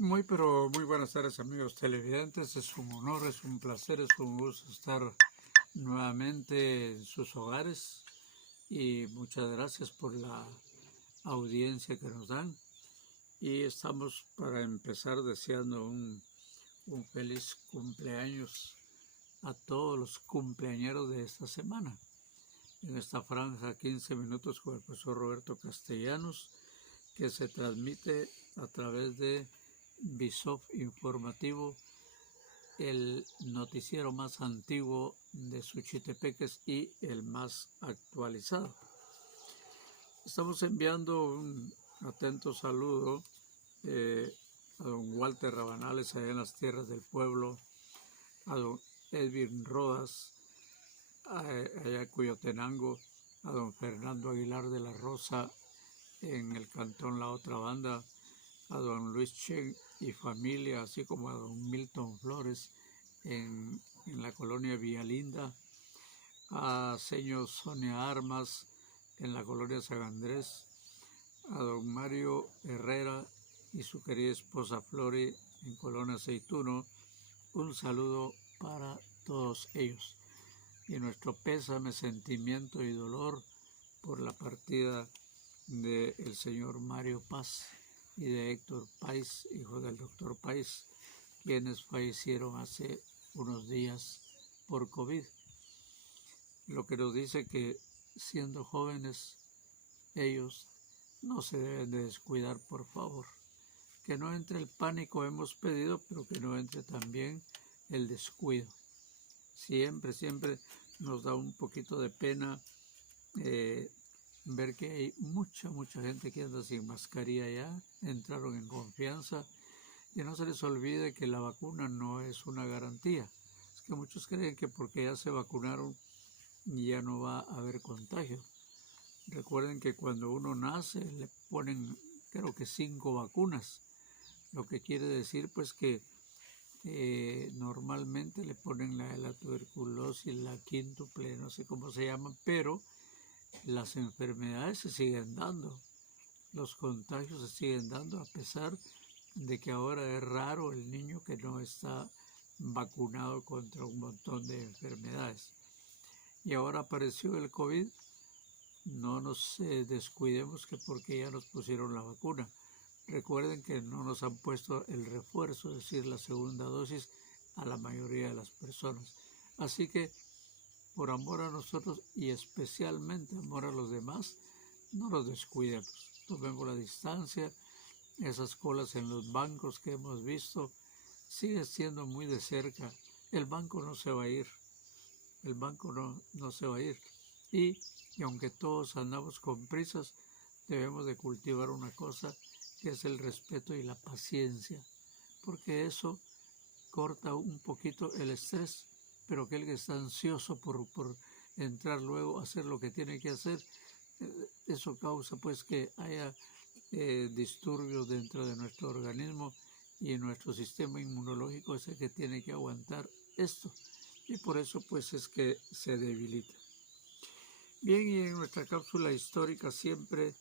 Pero muy buenas tardes, amigos televidentes. Es un honor, es un placer, es un gusto estar nuevamente en sus hogares y muchas gracias por la audiencia que nos dan. Y estamos para empezar deseando un feliz cumpleaños a todos los cumpleañeros de esta semana. En esta franja 15 minutos con el profesor Roberto Castellanos, que se transmite a través de Bisof Informativo, el noticiero más antiguo de Suchitepeques y el más actualizado. Estamos enviando un atento saludo a don Walter Rabanales allá en las tierras del pueblo, a don Edwin Rodas allá en Cuyotenango, a don Fernando Aguilar de la Rosa en el cantón La Otra Banda, a don Luis Chen y familia, así como a don Milton Flores en la colonia Villalinda, a señor Sonia Armas en la colonia San Andrés, a don Mario Herrera y su querida esposa Flori en colonia Aceituno. Un saludo para todos ellos y nuestro pésame, sentimiento y dolor por la partida del señor Mario Paz y de Héctor Páez, hijo del doctor Páez, quienes fallecieron hace unos días por COVID. Lo que nos dice que siendo jóvenes, ellos no se deben de descuidar, por favor. Que no entre el pánico, hemos pedido, pero que no entre también el descuido. Siempre nos da un poquito de pena ver que hay mucha gente que anda sin mascarilla ya, entraron en confianza, y no se les olvide que la vacuna no es una garantía. Es que muchos creen que porque ya se vacunaron ya no va a haber contagio. Recuerden que cuando uno nace le ponen creo que 5 vacunas, lo que quiere decir pues que normalmente le ponen la de la tuberculosis, la quíntuple, no sé cómo se llaman, pero las enfermedades se siguen dando, los contagios se siguen dando, a pesar de que ahora es raro el niño que no está vacunado contra un montón de enfermedades. Y ahora apareció el COVID, no nos descuidemos que porque ya nos pusieron la vacuna. Recuerden que no nos han puesto el refuerzo, es decir, la segunda dosis a la mayoría de las personas. Así que por amor a nosotros y especialmente amor a los demás, no nos descuidemos, tomemos la distancia. Esas colas en los bancos que hemos visto sigue siendo muy de cerca. El banco no se va a ir, el banco no se va a ir. Y aunque todos andamos con prisas, debemos de cultivar una cosa que es el respeto y la paciencia, porque eso corta un poquito el estrés, pero aquel que está ansioso por entrar luego a hacer lo que tiene que hacer, eso causa pues que haya disturbios dentro de nuestro organismo, y nuestro sistema inmunológico es el que tiene que aguantar esto, y por eso pues es que se debilita. Bien, y en nuestra cápsula histórica siempre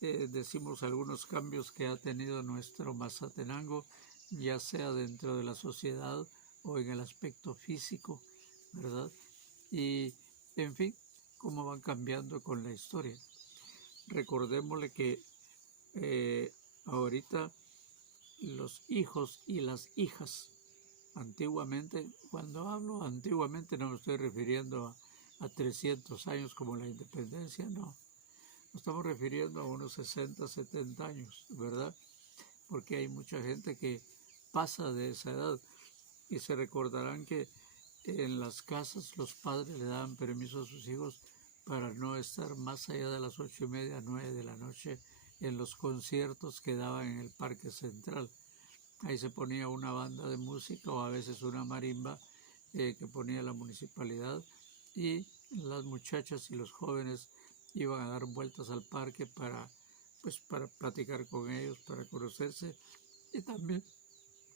decimos algunos cambios que ha tenido nuestro Mazatenango, ya sea dentro de la sociedad o en el aspecto físico, ¿verdad? Y, en fin, cómo van cambiando con la historia. Recordémosle que ahorita los hijos y las hijas, antiguamente, cuando hablo antiguamente no me estoy refiriendo a 300 años como la independencia, no. Nos estamos refiriendo a unos 60, 70 años, ¿verdad? Porque hay mucha gente que pasa de esa edad, y se recordarán que en las casas los padres le daban permiso a sus hijos para no estar más allá de las 8:30, 9 de la noche en los conciertos que daban en el Parque Central. Ahí se ponía una banda de música o a veces una marimba que ponía la municipalidad, y las muchachas y los jóvenes iban a dar vueltas al parque para platicar con ellos, para conocerse, y también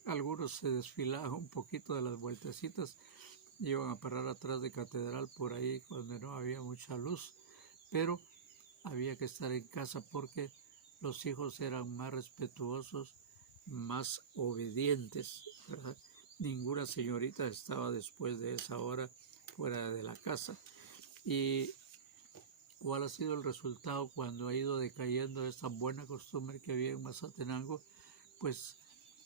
algunos se desfilaban un poquito de las vueltecitas, iban a parar atrás de Catedral por ahí donde no había mucha luz, pero había que estar en casa porque los hijos eran más respetuosos más obedientes, ¿verdad? Ninguna señorita estaba después de esa hora fuera de la casa. ¿Y cuál ha sido el resultado cuando ha ido decayendo esta buena costumbre que había en Mazatenango? Pues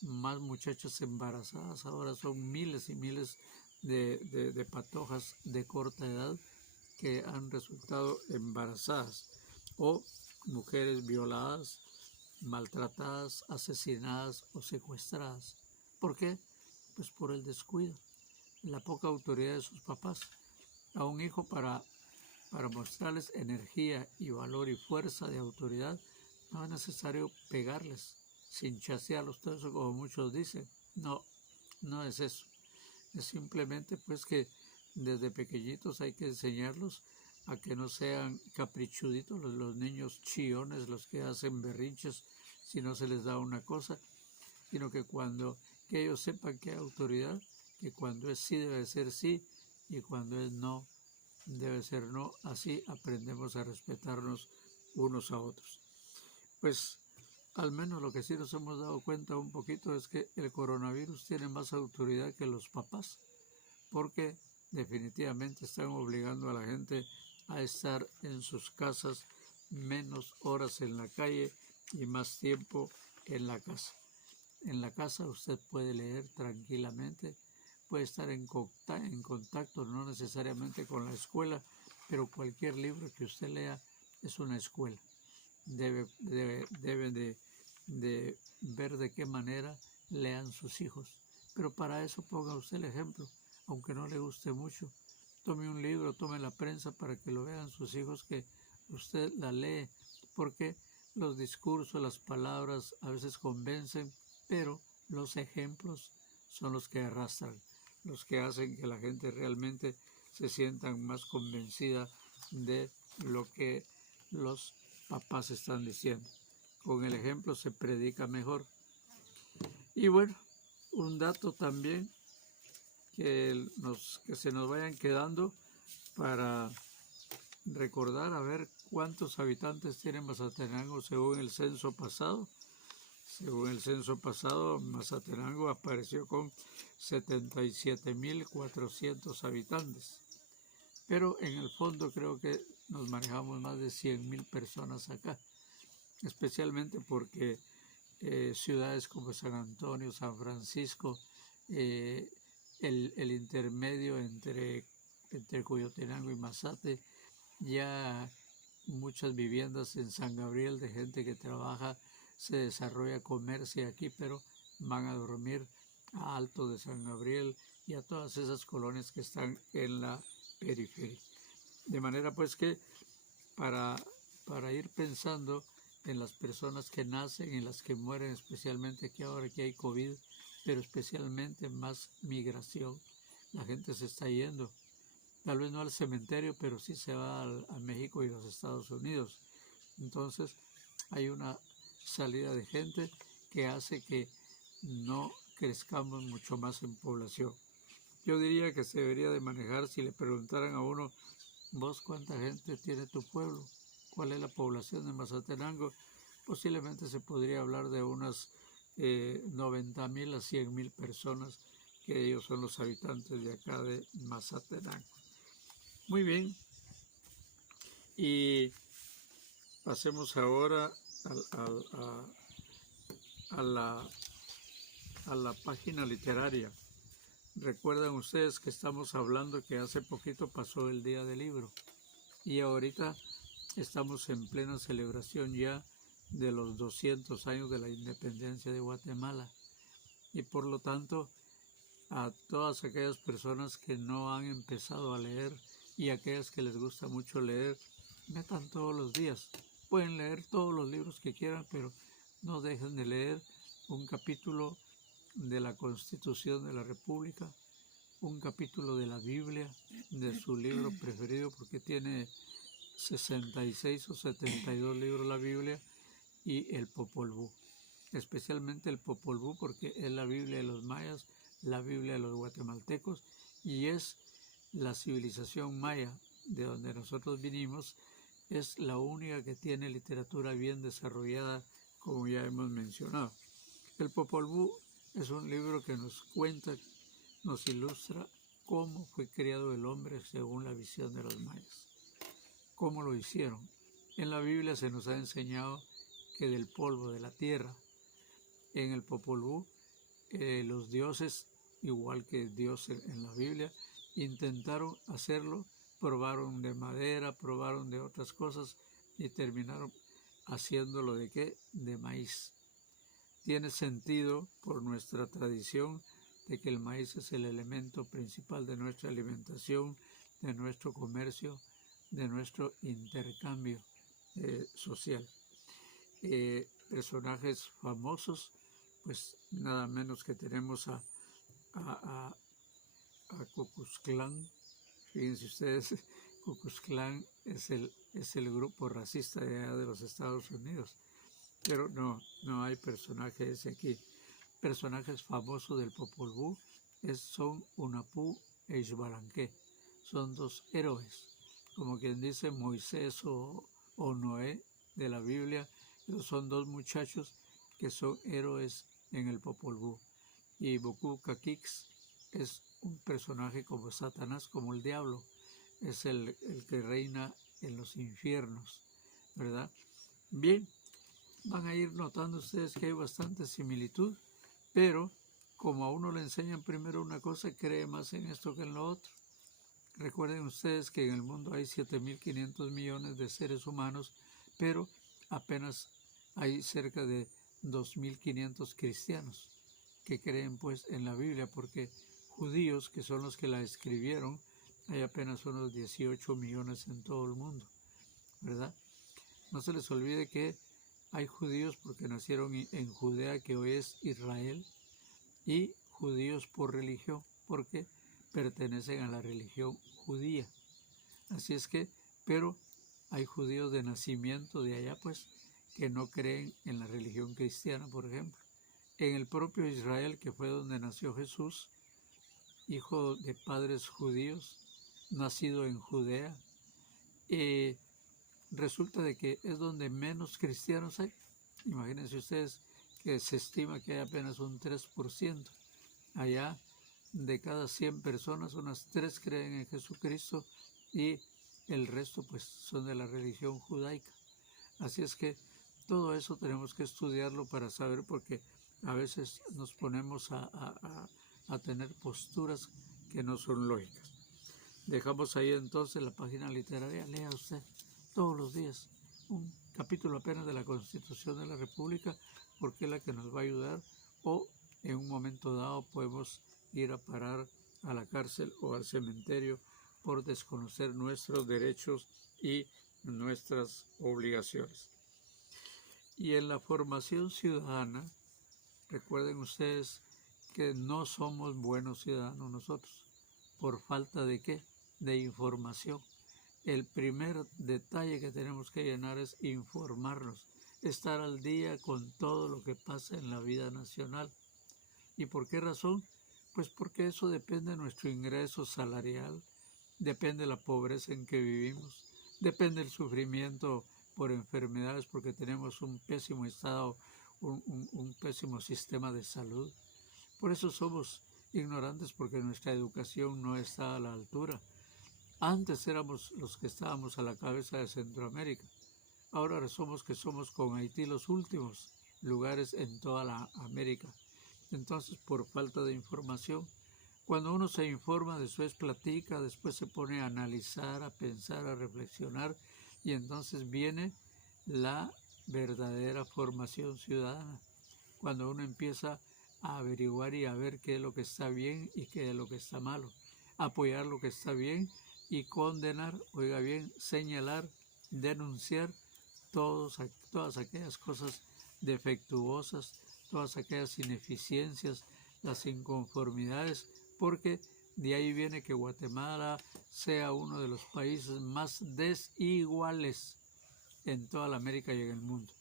más muchachas embarazadas. Ahora son miles y miles de patojas de corta edad que han resultado embarazadas, o mujeres violadas, maltratadas, asesinadas o secuestradas. ¿Por qué? Pues por el descuido, la poca autoridad de sus papás. A un hijo para mostrarles energía y valor y fuerza de autoridad no es necesario pegarles, cinchasearlos, todo eso como muchos dicen. No, no es eso. Es simplemente pues que desde pequeñitos hay que enseñarlos a que no sean caprichuditos los niños chillones, los que hacen berrinches si no se les da una cosa, sino que ellos sepan que hay autoridad, que cuando es sí debe ser sí y cuando es no debe ser no. Así aprendemos a respetarnos unos a otros. Pues al menos lo que sí nos hemos dado cuenta un poquito es que el coronavirus tiene más autoridad que los papás, porque definitivamente están obligando a la gente a estar en sus casas, menos horas en la calle y más tiempo en la casa. En la casa usted puede leer tranquilamente, puede estar en contacto, no necesariamente con la escuela, pero cualquier libro que usted lea es una escuela. Debe de ver de qué manera lean sus hijos. Pero para eso ponga usted el ejemplo, aunque no le guste mucho. Tome un libro, tome la prensa para que lo vean sus hijos, que usted la lee, porque los discursos, las palabras a veces convencen, pero los ejemplos son los que arrastran, los que hacen que la gente realmente se sientan más convencida de lo que los papás están diciendo. Con el ejemplo se predica mejor. Y bueno, un dato también que se nos vayan quedando para recordar, a ver cuántos habitantes tiene Mazatenango según el censo pasado. Según el censo pasado, Mazatenango apareció con 77.400 habitantes. Pero en el fondo creo que nos manejamos más de 100.000 personas acá, especialmente porque ciudades como San Antonio, San Francisco, el intermedio entre Coyotenango y Mazate, ya muchas viviendas en San Gabriel de gente que trabaja, se desarrolla comercio aquí, pero van a dormir a Alto de San Gabriel y a todas esas colonias que están en la periferia. De manera pues que para ir pensando en las personas que nacen y las que mueren, especialmente que ahora que hay COVID, pero especialmente más migración. La gente se está yendo, tal vez no al cementerio, pero sí se va a México y los Estados Unidos. Entonces hay una salida de gente que hace que no crezcamos mucho más en población. Yo diría que se debería de manejar, si le preguntaran a uno, ¿vos cuánta gente tiene tu pueblo? ¿Cuál es la población de Mazatenango? Posiblemente se podría hablar de unas 90.000 a 100.000 personas, que ellos son los habitantes de acá de Mazatenango. Muy bien, y pasemos ahora a la página literaria. Recuerdan ustedes que estamos hablando que hace poquito pasó el Día del Libro y ahorita estamos en plena celebración ya de los 200 años de la independencia de Guatemala, y por lo tanto a todas aquellas personas que no han empezado a leer y aquellas que les gusta mucho leer, metan todos los días. Pueden leer todos los libros que quieran, pero no dejen de leer un capítulo de la Constitución de la República, un capítulo de la Biblia, de su libro preferido, porque tiene 66 o 72 libros la Biblia, y el Popol Vuh, especialmente el Popol Vuh, porque es la Biblia de los mayas, la Biblia de los guatemaltecos, y es la civilización maya de donde nosotros vinimos, es la única que tiene literatura bien desarrollada, como ya hemos mencionado. El Popol Vuh es un libro que nos cuenta, nos ilustra cómo fue creado el hombre según la visión de los mayas. ¿Cómo lo hicieron? En la Biblia se nos ha enseñado que del polvo de la tierra. En el Popol Vuh, los dioses, igual que Dios en la Biblia, intentaron hacerlo, probaron de madera, probaron de otras cosas y terminaron haciéndolo ¿de qué? De maíz. Tiene sentido por nuestra tradición de que el maíz es el elemento principal de nuestra alimentación, de nuestro comercio, de nuestro intercambio social. Personajes famosos, pues nada menos que tenemos a Ku Klux Klan. Fíjense ustedes, Ku Klux Klan es el grupo racista de allá de los Estados Unidos, pero no hay personajes aquí. Personajes famosos del Popol Vuh son Hunahpu e Xbalanque. Son dos héroes, como quien dice Moisés o Noé de la Biblia. Son dos muchachos que son héroes en el Popol Vuh. Y Boku Kakix es un personaje como Satanás, como el diablo. Es el que reina en los infiernos, ¿verdad? Bien, van a ir notando ustedes que hay bastante similitud, pero como a uno le enseñan primero una cosa, cree más en esto que en lo otro. Recuerden ustedes que en el mundo hay 7.500 millones de seres humanos, pero apenas hay cerca de 2.500 cristianos que creen pues en la Biblia, porque judíos, que son los que la escribieron, hay apenas unos 18 millones en todo el mundo, ¿verdad? No se les olvide que hay judíos porque nacieron en Judea, que hoy es Israel, y judíos por religión, porque pertenecen a la religión judía. Así es que, pero hay judíos de nacimiento de allá, pues, que no creen en la religión cristiana, por ejemplo. En el propio Israel, que fue donde nació Jesús, hijo de padres judíos, nacido en Judea, resulta de que es donde menos cristianos hay. Imagínense ustedes que se estima que hay apenas un 3%. Allá de cada 100 personas, unas 3 creen en Jesucristo y el resto pues son de la religión judaica. Así es que todo eso tenemos que estudiarlo para saber, porque a veces nos ponemos a tener posturas que no son lógicas. Dejamos ahí entonces la página literaria. Lea usted todos los días un capítulo apenas de la Constitución de la República, porque es la que nos va a ayudar, o en un momento dado podemos ir a parar a la cárcel o al cementerio por desconocer nuestros derechos y nuestras obligaciones. Y en la formación ciudadana, recuerden ustedes que no somos buenos ciudadanos nosotros. ¿Por falta de qué? De información. El primer detalle que tenemos que llenar es informarnos, estar al día con todo lo que pasa en la vida nacional. ¿Y por qué razón? Pues porque eso depende de nuestro ingreso salarial, depende de la pobreza en que vivimos, depende del sufrimiento por enfermedades, porque tenemos un pésimo estado, un pésimo sistema de salud. Por eso somos ignorantes, porque nuestra educación no está a la altura. Antes éramos los que estábamos a la cabeza de Centroamérica. Ahora somos con Haití los últimos lugares en toda la América. Entonces, por falta de información, cuando uno se informa, después platica, después se pone a analizar, a pensar, a reflexionar, y entonces viene la verdadera formación ciudadana. Cuando uno empieza a averiguar y a ver qué es lo que está bien y qué es lo que está malo, apoyar lo que está bien y condenar, oiga bien, señalar, denunciar todas aquellas cosas defectuosas, todas aquellas ineficiencias, las inconformidades, porque de ahí viene que Guatemala sea uno de los países más desiguales en toda la América y en el mundo.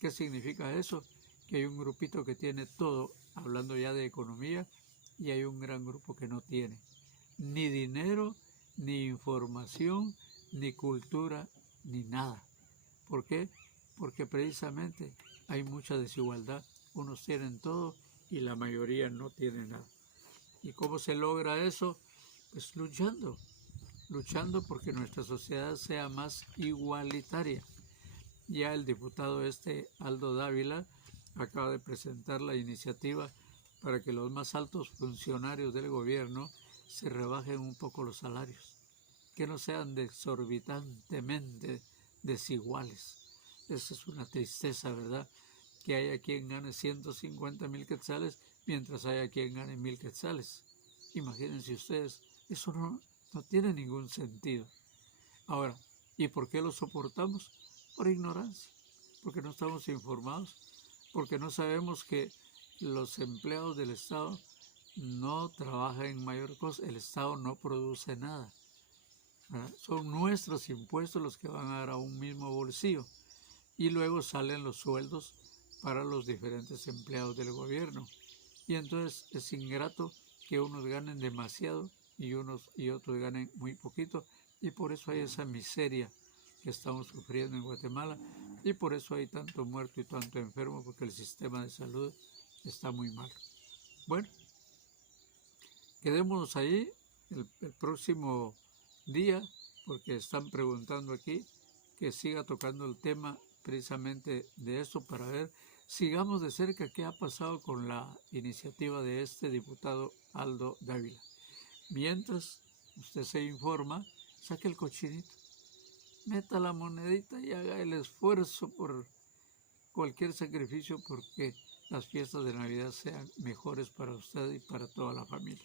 ¿Qué significa eso? Que hay un grupito que tiene todo, hablando ya de economía, y hay un gran grupo que no tiene ni dinero, ni información, ni cultura, ni nada. ¿Por qué? Porque precisamente hay mucha desigualdad. unos tienen todo y la mayoría no tiene nada. ¿Y cómo se logra eso? Pues luchando porque nuestra sociedad sea más igualitaria. Ya el diputado Aldo Dávila acaba de presentar la iniciativa para que los más altos funcionarios del gobierno se rebajen un poco los salarios, que no sean exorbitantemente desiguales. Esa es una tristeza, ¿verdad? Que haya quien gane 150,000 quetzales mientras haya quien gane 1,000 quetzales. Imagínense ustedes, eso no tiene ningún sentido. Ahora, ¿y por qué lo soportamos? Por ignorancia, porque no estamos informados, porque no sabemos que los empleados del Estado no trabajan en mayor cosa, el Estado no produce nada. Son nuestros impuestos los que van a dar a un mismo bolsillo y luego salen los sueldos para los diferentes empleados del gobierno. Y entonces es ingrato que unos ganen demasiado y otros ganen muy poquito, y por eso hay esa miseria que estamos sufriendo en Guatemala, y por eso hay tanto muerto y tanto enfermo, porque el sistema de salud está muy mal. Bueno, quedémonos ahí el próximo día, porque están preguntando aquí que siga tocando el tema precisamente de esto para ver, sigamos de cerca qué ha pasado con la iniciativa de este diputado Aldo Dávila. Mientras usted se informa, saque el cochinito, meta la monedita y haga el esfuerzo por cualquier sacrificio porque las fiestas de Navidad sean mejores para usted y para toda la familia.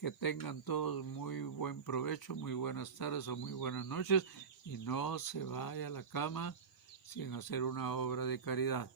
Que tengan todos muy buen provecho, muy buenas tardes o muy buenas noches, y no se vaya a la cama sin hacer una obra de caridad.